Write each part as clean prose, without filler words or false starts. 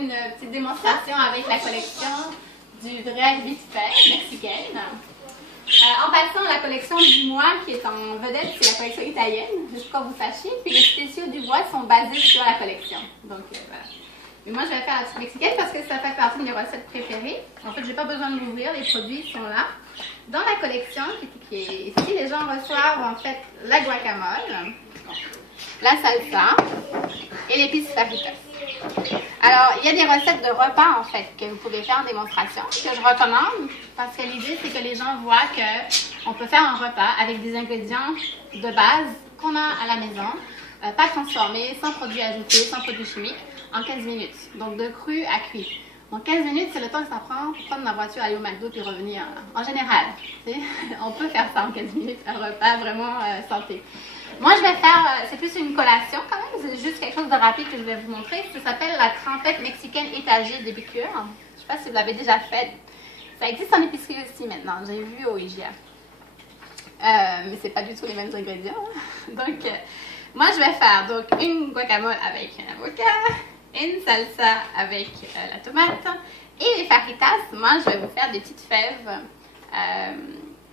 une petite démonstration avec la collection du vrai vite fait mexicaine. En passant, la collection du mois qui est en vedette, c'est la collection italienne, juste pour que vous sachiez. Puis les spéciaux du mois sont basés sur la collection. Donc voilà. Mais moi, je vais faire la petite mexicaine parce que ça fait partie de mes recettes préférées. En fait, je n'ai pas besoin de l'ouvrir, les produits sont là. Dans la collection qui est ici, les gens reçoivent en fait la guacamole, la salsa et l'épice fajitas. Alors, il y a des recettes de repas en fait que vous pouvez faire en démonstration, que je recommande parce que l'idée c'est que les gens voient qu'on peut faire un repas avec des ingrédients de base qu'on a à la maison, pas transformés, sans produits ajoutés, sans produits chimiques, en 15 minutes. Donc de cru à cuit. Donc 15 minutes, c'est le temps que ça prend pour prendre ma voiture, aller au McDo et revenir. En général, on peut faire ça en 15 minutes, un repas vraiment santé. Moi, je vais faire, c'est plus une collation quand même, c'est juste quelque chose de rapide que je vais vous montrer. Ça s'appelle la trempette mexicaine étagée d'épicure. Je ne sais pas si vous l'avez déjà faite. Ça existe en épicerie aussi maintenant, j'ai vu au IGA. Mais c'est pas du tout les mêmes ingrédients. Donc, moi, je vais faire donc une guacamole avec un avocat, une salsa avec la tomate et les fajitas. Moi, je vais vous faire des petites fèves.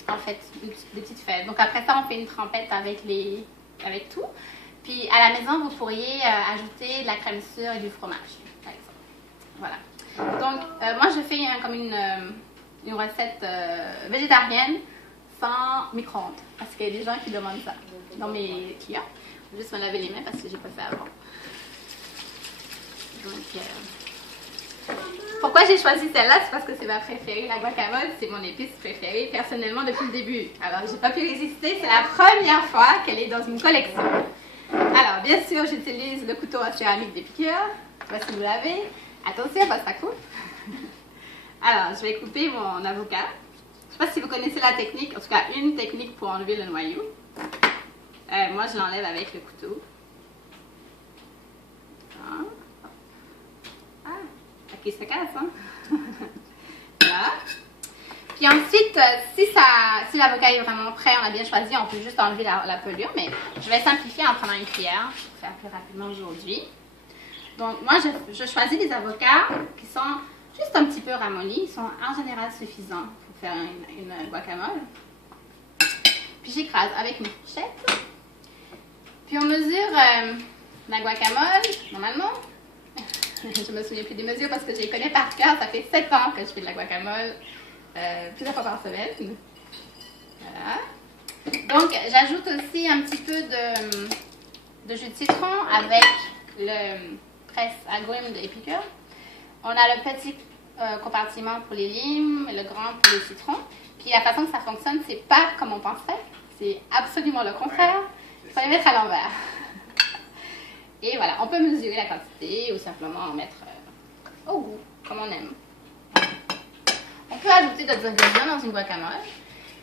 En fait, des petites fèves. Donc après ça, on fait une trempette avec tout. Puis à la maison, vous pourriez ajouter de la crème sure et du fromage, par exemple. Voilà. Donc moi, je fais comme une recette végétarienne sans micro-ondes. Parce qu'il y a des gens qui demandent ça dans mes clients. Je vais juste me laver les mains parce que j'ai pas fait avant. Donc, pourquoi j'ai choisi celle-là? C'est parce que c'est ma préférée. La guacamole, c'est mon épice préférée personnellement depuis le début. Alors, j'ai pas pu résister. C'est la première fois qu'elle est dans une collection. Alors, bien sûr, j'utilise le couteau en céramique d'épicure. Je sais pas si vous l'avez. Attention, parce que ça coupe. Alors, je vais couper mon avocat. Je sais pas si vous connaissez la technique. En tout cas, une technique pour enlever le noyau. Moi, je l'enlève avec le couteau. Ok, ça casse, hein? Voilà. Puis ensuite, si l'avocat est vraiment prêt, on a bien choisi, on peut juste enlever la pelure, mais je vais simplifier en prenant une cuillère. Je vais faire plus rapidement aujourd'hui. Donc, moi, je choisis des avocats qui sont juste un petit peu ramollis. Ils sont en général suffisants pour faire une guacamole. Puis j'écrase avec mes fourchettes. Puis on mesure la guacamole, normalement. Je me souviens plus des mesures parce que je les connais par cœur. Ça fait 7 ans que je fais de la guacamole plusieurs fois par semaine. Voilà. Donc, j'ajoute aussi un petit peu de jus de citron avec le presse agrumes d'épicure. On a le petit compartiment pour les limes et le grand pour les citrons. Puis la façon que ça fonctionne, c'est pas comme on pensait. C'est absolument le contraire. Il faut les mettre à l'envers. Et voilà, on peut mesurer la quantité ou simplement en mettre au goût, comme on aime. On peut ajouter d'autres ingrédients dans une guacamole.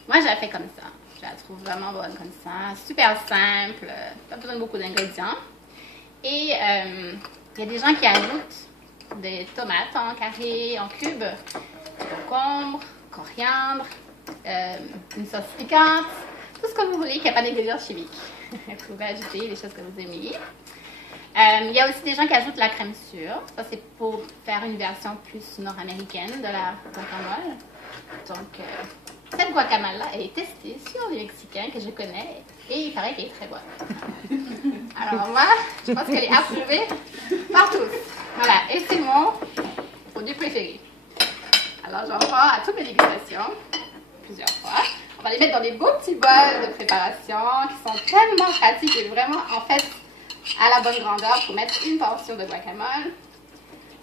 Moi, je la fais comme ça. Je la trouve vraiment bonne comme ça. Super simple, pas besoin de beaucoup d'ingrédients. Et il y a des gens qui ajoutent des tomates en carré, en cubes, du concombre, coriandre, une sauce piquante, tout ce que vous voulez, qu'il n'y a pas d'ingrédients chimiques. Vous pouvez ajouter les choses que vous aimez. Il y a aussi des gens qui ajoutent la crème sure. Ça, c'est pour faire une version plus nord-américaine de la guacamole. Donc, cette guacamole-là, elle est testée sur les Mexicains que je connais et il paraît qu'elle est très bonne. Alors moi, je pense qu'elle est approuvée par tous. Voilà, et c'est mon produit préféré. Alors, j'en prends à toutes mes dégustations, plusieurs fois. On va les mettre dans des beaux petits bols de préparation qui sont tellement pratiques et vraiment, en fait, à la bonne grandeur pour mettre une portion de guacamole.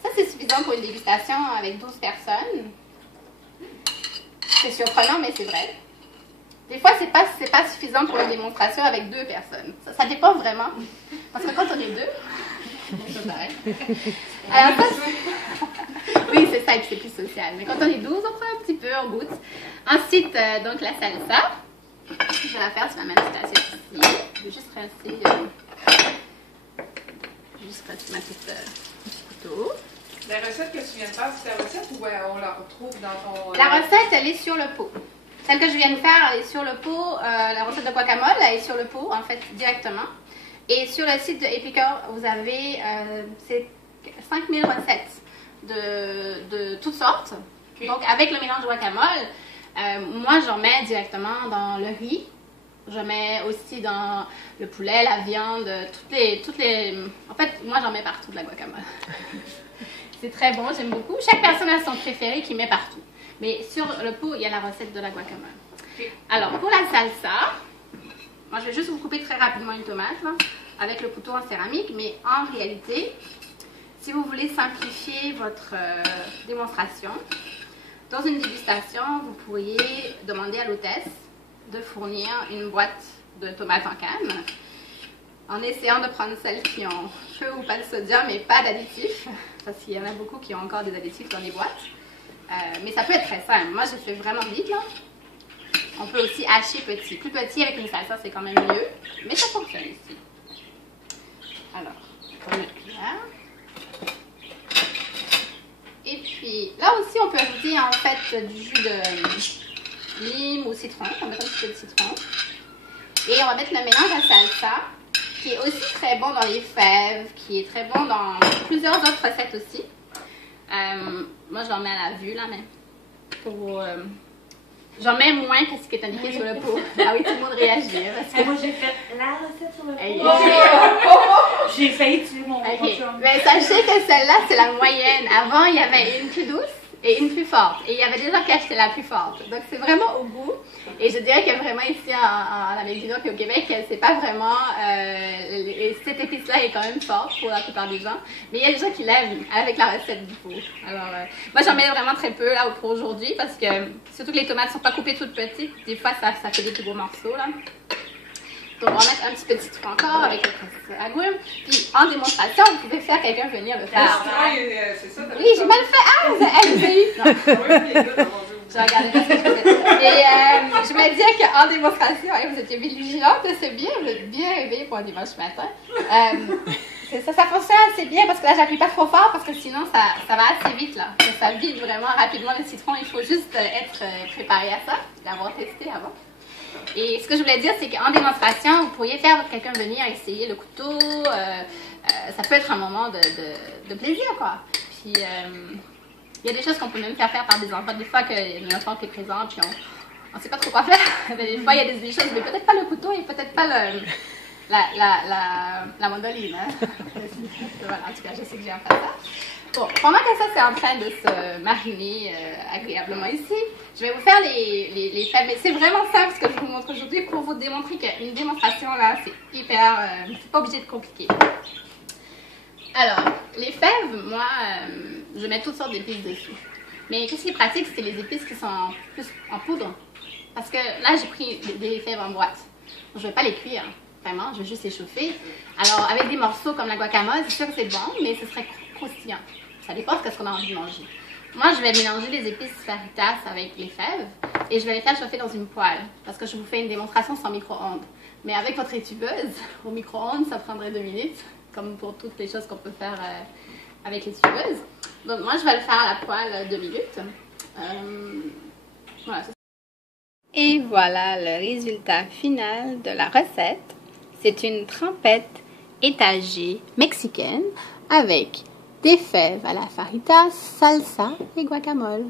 Ça, c'est suffisant pour une dégustation avec 12 personnes. C'est surprenant, mais c'est vrai. Des fois, c'est pas suffisant pour une démonstration avec 2 personnes. Ça dépend vraiment. Parce que quand on est 2, alors ça, oui, c'est ça, c'est plus social. Mais quand on est 12, on prend un petit peu, on goûte. Ensuite, donc la salsa. Je vais la faire sur ma même petite assiette ici. Je vais juste rincer... juste ma petit couteau. La recette que tu viens de faire, c'est ta recette ou on la retrouve dans ton... La recette, elle est sur le pot. Celle que je viens de faire, elle est sur le pot. La recette de guacamole, elle est sur le pot, en fait, directement. Et sur le site de Epicure, vous avez 5000 recettes. de toutes sortes. Donc, avec le mélange guacamole, moi, j'en mets directement dans le riz. Je mets aussi dans le poulet, la viande, toutes les... En fait, moi, j'en mets partout de la guacamole. C'est très bon, j'aime beaucoup. Chaque personne a son préféré qui met partout. Mais sur le pot, il y a la recette de la guacamole. Alors, pour la salsa, moi, je vais juste vous couper très rapidement une tomate, là, avec le couteau en céramique. Mais en réalité, si vous voulez simplifier votre démonstration, dans une dégustation, vous pourriez demander à l'hôtesse de fournir une boîte de tomates en canne, en essayant de prendre celles qui ont peu ou pas de sodium et pas d'additifs, parce qu'il y en a beaucoup qui ont encore des additifs dans les boîtes. Mais ça peut être très simple. Moi, j'ai fait vraiment vite, là. On peut aussi hacher petit. Plus petit avec une salsa, c'est quand même mieux, mais ça fonctionne ici. Alors, on met le cuillère. Et puis, là aussi, on peut ajouter en fait du jus de lime ou citron. On va mettre un petit peu de citron. Et on va mettre le mélange à salsa, qui est aussi très bon dans les fèves, qui est très bon dans plusieurs autres recettes aussi. Moi, j'en mets à la vue, là, mais pour... j'en mets moins que ce qui est indiqué sur le pot. Ah oui, tout le monde réagit. Hein, parce que... Moi, j'ai fait la recette sur le pot. J'ai failli tuer mon chum. Mais sachez que celle-là, c'est la moyenne. Avant, il y avait une plus douce et une plus forte. Et il y avait des gens qui achetaient la plus forte. Donc, c'est vraiment au goût. Et je dirais que vraiment ici, en Amérique du Nord et au Québec, c'est pas vraiment... cette épice-là est quand même forte pour la plupart des gens. Mais il y a des gens qui l'aiment avec la recette du pot. Alors, moi, j'en mets vraiment très peu là pour aujourd'hui parce que, surtout que les tomates ne sont pas coupées toutes petites. Des fois, ça fait des plus gros morceaux, là. Donc, on va mettre un petit peu de citron encore avec le agrumes. Puis, en démonstration, vous pouvez faire quelqu'un venir le faire. C'est ça. Oui, j'ai mal fait. Ah, vous avez eu. Non. Je regardais pas ce que je faisais. Et je me disais qu'en démonstration, vous étiez vigilante, c'est bien, vous êtes bien réveillée pour un dimanche matin. Ça fonctionne assez bien parce que là, j'appuie pas trop fort parce que sinon, ça va assez vite, là. Ça vide vraiment rapidement le citron. Il faut juste être préparé à ça, l'avoir testé avant. Et ce que je voulais dire, c'est qu'en démonstration, vous pourriez faire quelqu'un venir essayer le couteau. Ça peut être un moment de plaisir, quoi. Puis, il y a des choses qu'on peut même faire par des enfants. Des fois, qu'il y a un enfant qui est présent, puis on ne sait pas trop quoi faire. Des fois, il y a des choses, mais peut-être pas le couteau et peut-être pas la mandoline. Hein? Voilà, en tout cas, je sais que j'ai un peu ça. Bon, pendant que ça, c'est en train de se mariner agréablement ici, je vais vous faire les fèves. Mais c'est vraiment simple ce que je vous montre aujourd'hui pour vous démontrer qu'une démonstration, là, c'est hyper... c'est pas obligé de compliqué. Alors, les fèves, moi, je mets toutes sortes d'épices dessus. Mais qu'est-ce qui est pratique, c'est les épices qui sont plus en poudre. Parce que là, j'ai pris des fèves en boîte. Je ne vais pas les cuire, vraiment, je vais juste les chauffer. Alors, avec des morceaux comme la guacamole, c'est sûr que c'est bon, mais ce serait croustillant. Ça dépend de ce qu'on a envie de manger. Moi, je vais mélanger les épices faritas avec les fèves et je vais les faire chauffer dans une poêle. Parce que je vous fais une démonstration sans micro-ondes. Mais avec votre étubeuse, au micro-ondes, ça prendrait 2 minutes. Comme pour toutes les choses qu'on peut faire avec les tubeuses. Donc moi, je vais le faire à la poêle 2 minutes. Voilà. Et voilà le résultat final de la recette. C'est une trempette étagée mexicaine avec des fèves à la faritas, salsa et guacamole.